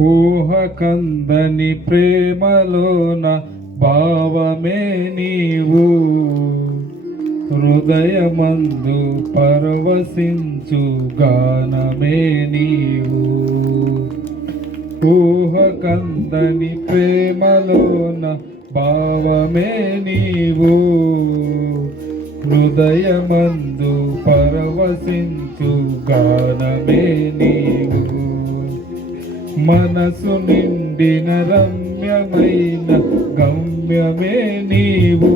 ఊహ కందని ప్రేమలోన భావమే నీవు, హృదయమందు పరవశించు గానమే నీవు. ఊహ కందని ప్రేమలోన భావమే నీవు, హృదయమందు పరవశించు గానమే నీవు. మనసు నిండిన రమ్యమైన గమ్యమే నీవు,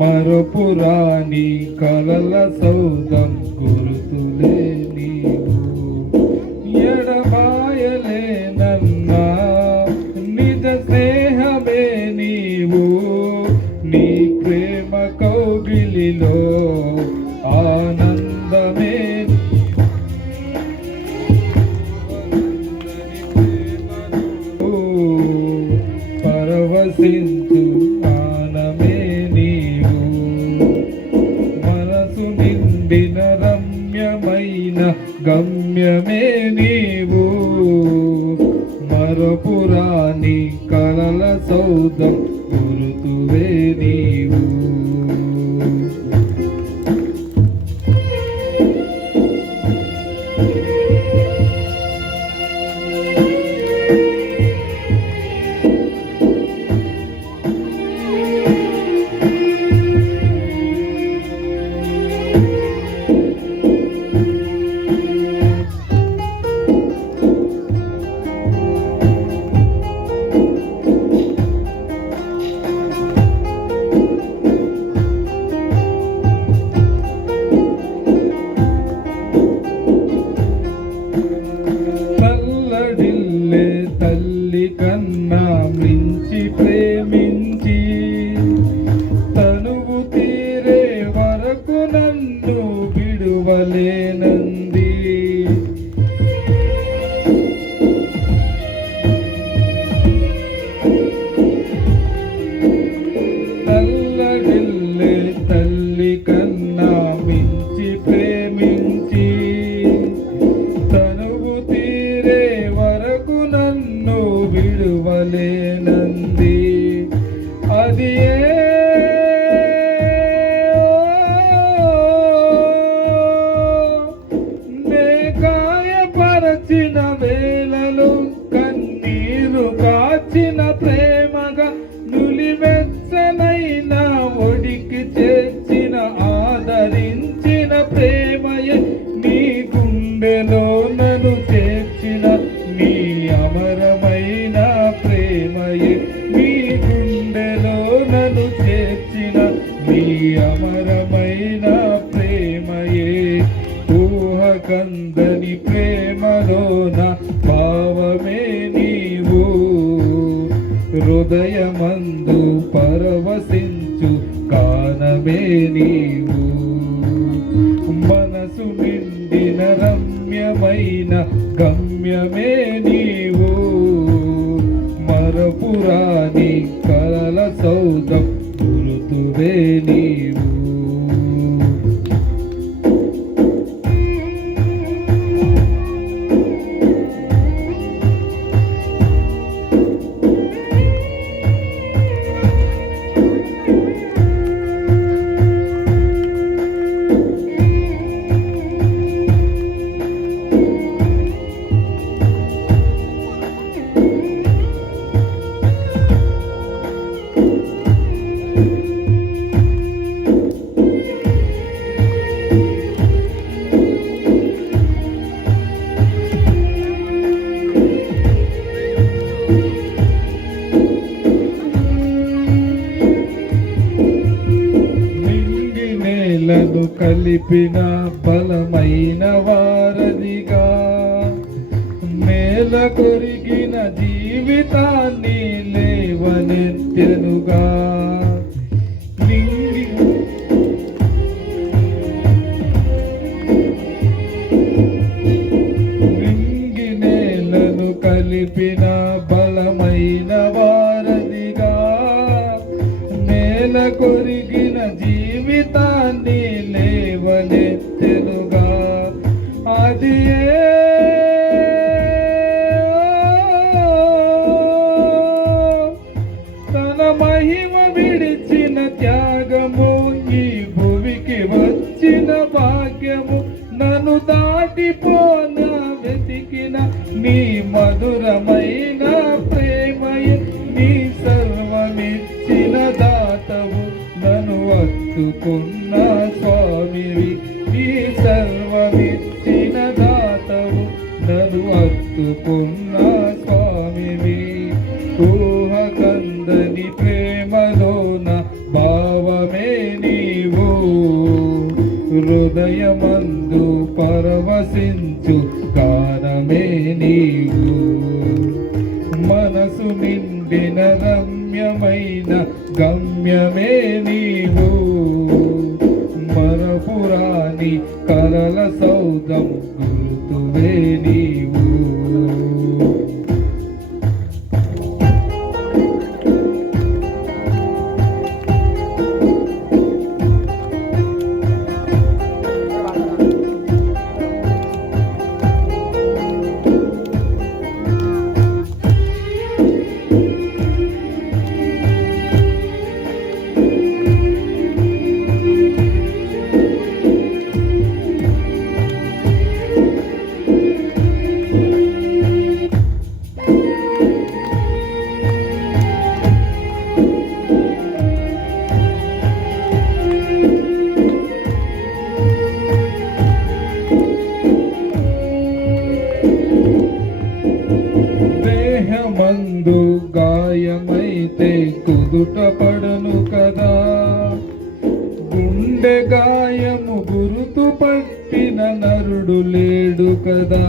మరపురాని కలల సౌదం గురుతులే నీవు. ఎడబాయలేనన్నా నిజ స్నేహమే నీవు, నీ ప్రేమ కౌగిలిలో ఆనందమే పరవశించు ఆనమే నీవు. మనసు నిండిన రమ్యమైన గమ్యమే నీవు, మరపురాని కలల సౌదం గురుతువే నీవు. తల్లి కన్నా మించి ప్రేమించి తనువు తీరే వరకు నన్ను విడువలేనంది. తల్లడిల్లే తల్లి కన్నా మించి ప్రేమించి తనువు తీరే వరకు నన్ను విడువలేనంది. అది నే గాయపరచిన వేళలో కన్నీరు కాచిన ప్రేమగా నులివెచ్చనైన ఒడికి చేర్చిన ఆదరించిన ప్రేమయే నీ గుండెలో నన్ను చేర్చిన నీ అమరమైన ప్రేమయే, నీ గుండెలో నన్ను చేర్చిన నీ అమరమైన ప్రేమయే. ఊహ కందని ప్రేమలోన భావమే నీవు, హృదయమందు పరవశించు గానమే నీవు. మనసు నిండిన రమ్యమైన గమ్యమే నీవు, మరపురాని కలల సౌదం గురుతువే నీవు. నేలను కలిపిన బలమైన వారధిగా నేల కొరిగిన జీవితాన్ని లేవనెత్తెనుగా. నింగి నేలను కలిపిన బలమైన వారధిగా నేల కొరిగిన జీవితాన్ని లేవనెత్తెనుగా. అది పలికిన నీ మధురమైన ప్రేమయే నీ సర్వమిచ్చిన దాతవు నన్ను హత్తుకున్న స్వామివి నీ సర్వమిచ్చిన దాతవు నన్ను హత్తుకున్న స్వామివి ఊహకందని ప్రేమలోన భావమే నీవు హృదయమందు పరవశించు గానమే నీవు మనసు నిండిన రమ్యమైన గమ్యమే నీవు మరపురాని కలల సౌధం గుర్తువే నీవు మందు గాయమైతే కుదుట పడను కదా గుండె గాయము గురుతు పట్టిన నరుడు లేడు కదా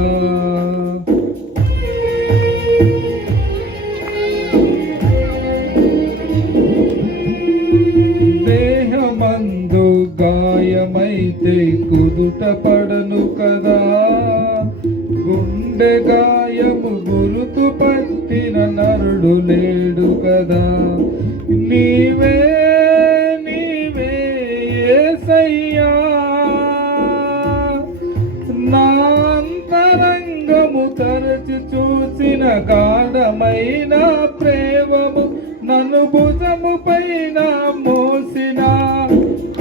దేహమందు గాయమైతే కుదుట పడను కదా గుండె గాయము గురుతు పట్టిన నరుడు లేడు కదా నీవే నీవే యేసయ్యా నా అంతరంగము తరచి చూసిన గాఢమైన ప్రేమము నన్ను భుజము పైన మోసిన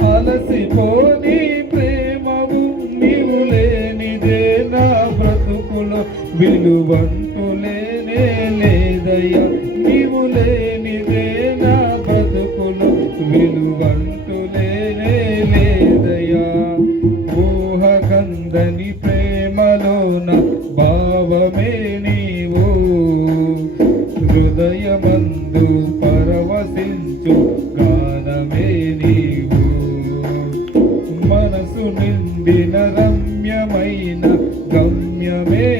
అలసిపోని ప్రేమము నీవు లేనిదే నా బ్రతుకులో విలువంటూ లేనే లేదయ్యా నీవు లేనిదే నా బ్రతుకులో విలువంటూ లేనే లేదయ్యా ఊహకందని ప్రేమలోన భావమే నీవు హృదయమందు పరవశించు గానమే నీవు మనసు నిండిన రమ్యమైన గమ్యమే